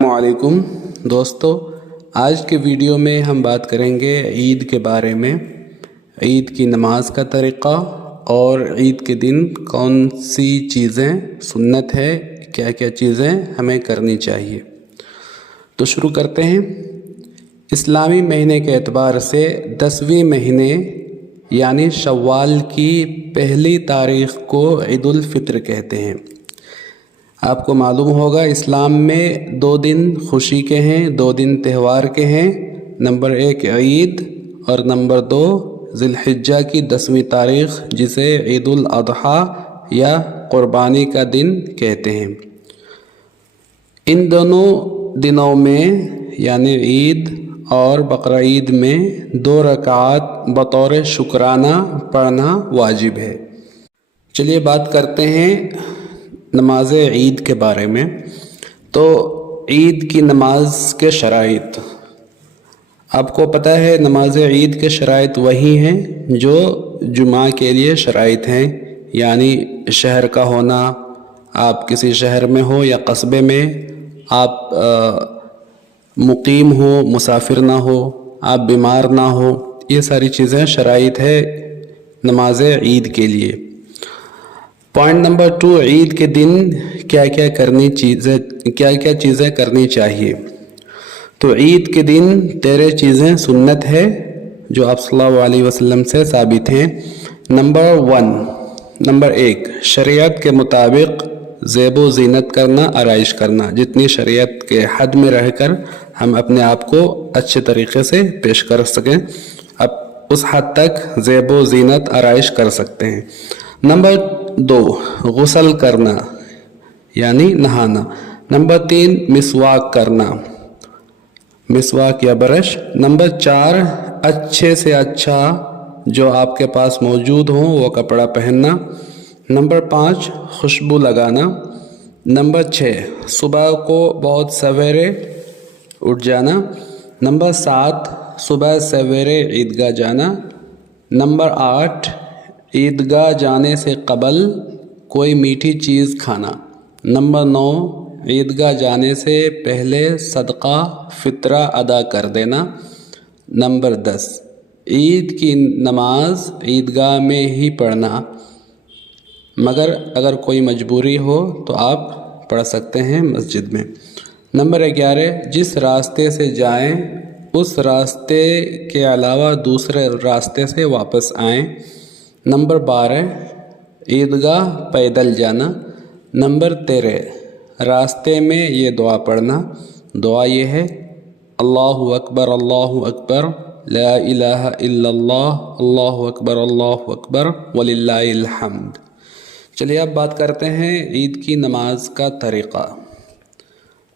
वालेकुम दोस्तों, आज के वीडियो में हम बात करेंगे ईद के बारे में। ईद की नमाज का तरीक़ा और ईद के दिन कौन सी चीज़ें सुन्नत है, क्या क्या चीज़ें हमें करनी चाहिए। तो शुरू करते हैं। इस्लामी महीने के एतबार से 10वें महीने यानी शव्वाल की पहली तारीख़ को ईद उल फित्र कहते हैं। आपको मालूम होगा इस्लाम में 2 दिन खुशी के हैं, 2 दिन त्यौहार के हैं। नंबर 1 ईद और नंबर 2 ज़िलहिज्जा की 10वीं तारीख़, जिसे ईद उल अज़हा या क़ुरबानी का दिन कहते हैं। इन दोनों दिनों में यानी ईद और बकरा ईद में 2 रकात बतौर शुक्राना पढ़ना वाजिब है। चलिए बात करते हैं नमाज ईद के बारे में। तो ईद की नमाज के शराइत, आपको पता है नमाज ईद के शराइत वही हैं जो जुमा के लिए शराइत हैं, यानी शहर का होना, आप किसी शहर में हो या कस्बे में, आप मुकीम हो, मुसाफिर ना हो, आप बीमार ना हो, ये सारी चीज़ें शराइत है नमाज ईद के लिए। पॉइंट नंबर 2, ईद के दिन क्या क्या चीज़ें करनी चाहिए। तो ईद के दिन 13 चीज़ें सुन्नत है जो आप सल्लल्लाहु अलैहि वसल्लम से साबित हैं। नंबर 1 शरीयत के मुताबिक ज़ेबो ज़ीनत करना, आराइश करना। जितनी शरीयत के हद में रहकर हम अपने आप को अच्छे तरीक़े से पेश कर सकें, अब उस हद तक ज़ेबो ज़ीनत आराइश कर सकते हैं। नंबर 2 गुस्ल करना यानी नहाना। नंबर 3 मिसवाक करना, मिसवाक या ब्रश। नंबर 4 अच्छे से अच्छा जो आपके पास मौजूद हो वो कपड़ा पहनना। नंबर 5 खुशबू लगाना। नंबर 6 सुबह को बहुत सवेरे उठ जाना। नंबर 7 सुबह सवेरे ईदगाह जाना। नंबर 8 ईदगाह जाने से क़बल कोई मीठी चीज़ खाना। नंबर 9 ईदगाह जाने से पहले सदका फ़ितरा अदा कर देना। नंबर 10 ईद की नमाज ईदगाह में ही पढ़ना, मगर अगर कोई मजबूरी हो तो आप पढ़ सकते हैं मस्जिद में। नंबर 11 जिस रास्ते से जाएं उस रास्ते के अलावा दूसरे रास्ते से वापस आएं। नंबर 12 ईदगाह पैदल जाना। नंबर 13 रास्ते में ये दुआ पढ़ना। दुआ ये है, अल्लाहु अकबर ला इलाहा इल्लल्लाह, अल्लाहु अकबर वलिल्लाहिल हम्द। चलिए अब बात करते हैं ईद की नमाज का तरीक़ा।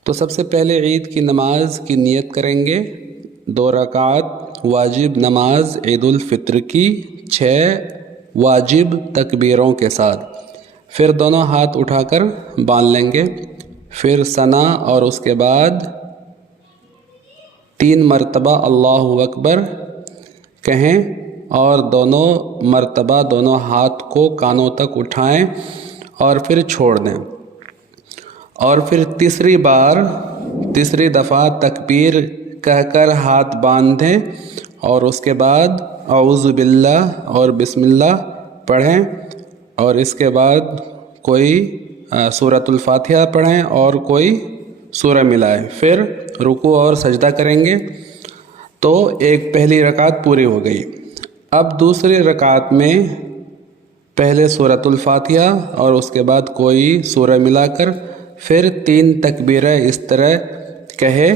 तो सबसे पहले ईद की नमाज की नियत करेंगे। 2 रकात वाजिब नमाज ईद उल फित्र की 6 वाजिब तकबीरों के साथ। फिर दोनों हाथ उठाकर बांध लेंगे। फिर सना और उसके बाद 3 मरतबा अल्लाहु अकबर कहें और दोनों मरतबा दोनों हाथ को कानों तक उठाएं और फिर छोड़ दें। और फिर तीसरी दफ़ा तकबीर कहकर हाथ बांधें और उसके बाद औज़ु बिल्लाह और बिस्मिल्लाह पढ़ें और इसके बाद कोई सूरतुल फातिहा पढ़ें और कोई सूरह मिलाएं। फिर रुकू और सजदा करेंगे। तो एक पहली रकात पूरी हो गई। अब दूसरी रकात में पहले सूरतुल फातिहा और उसके बाद कोई सूरह मिलाकर फिर 3 तकबीरें इस तरह कहे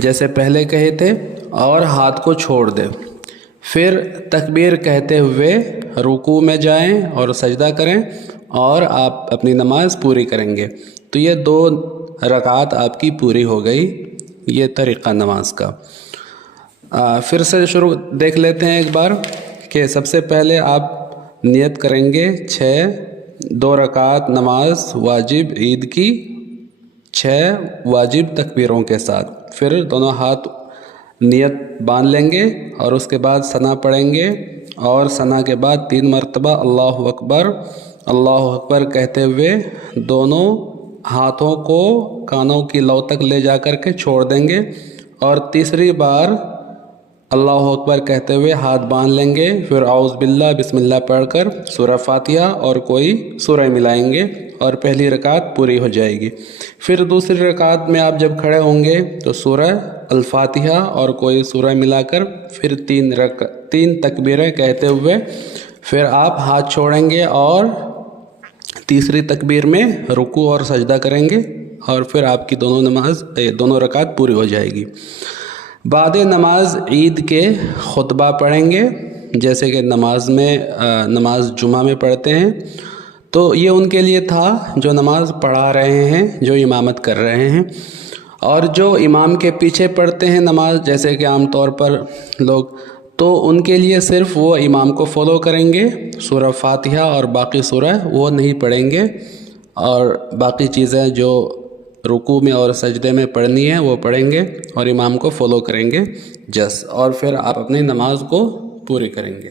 जैसे पहले कहे थे और हाथ को छोड़ दे। फिर तकबीर कहते हुए रुकू में जाएं और सजदा करें और आप अपनी नमाज पूरी करेंगे। तो ये 2 रकात आपकी पूरी हो गई। ये तरीक़ा नमाज का। फिर से शुरू देख लेते हैं एक बार कि सबसे पहले आप नियत करेंगे 2 रकात नमाज वाजिब ईद की 6 वाजिब तकबीरों के साथ। फिर दोनों हाथ नियत बांध लेंगे और उसके बाद सना पढ़ेंगे और सना के बाद 3 मरतबा अल्लाहु अकबर कहते हुए दोनों ہاتھوں کو کانوں کی لو تک لے جا کر کے چھوڑ دیں گے اور تیسری بار اللہ اکبر کہتے ہوئے ہاتھ باندھ لیں گے، پھر اعوذ باللہ بسم اللہ پڑھ کر سورہ فاتحہ اور کوئی سورہ ملائیں گے اور پہلی رکعت پوری ہو جائے گی۔ پھر دوسری رکعت میں آپ جب کھڑے ہوں گے تو سورہ الفاتحہ اور کوئی سورہ ملا کر پھر تین تکبیریں کہتے ہوئے پھر آپ ہاتھ چھوڑیں گے اور تیسری تکبیر میں رکوع اور سجدہ کریں گے اور پھر آپ کی دونوں رکعت پوری ہو جائے گی۔ بعد نماز عید کے خطبہ پڑھیں گے، جیسے کہ نماز جمعہ میں پڑھتے ہیں، تو یہ ان کے لیے تھا جو نماز پڑھا رہے ہیں، جو امامت کر رہے ہیں، اور جو امام کے پیچھے پڑھتے ہیں نماز جیسے کہ عام طور پر لوگ، تو ان کے لیے صرف وہ امام کو فالو کریں گے، سورہ فاتحہ اور باقی سورہ وہ نہیں پڑھیں گے، اور باقی چیزیں جو رکوع میں اور سجدے میں پڑھنی ہے وہ پڑھیں گے اور امام کو فالو کریں گے اور پھر آپ اپنی نماز کو پوری کریں گے۔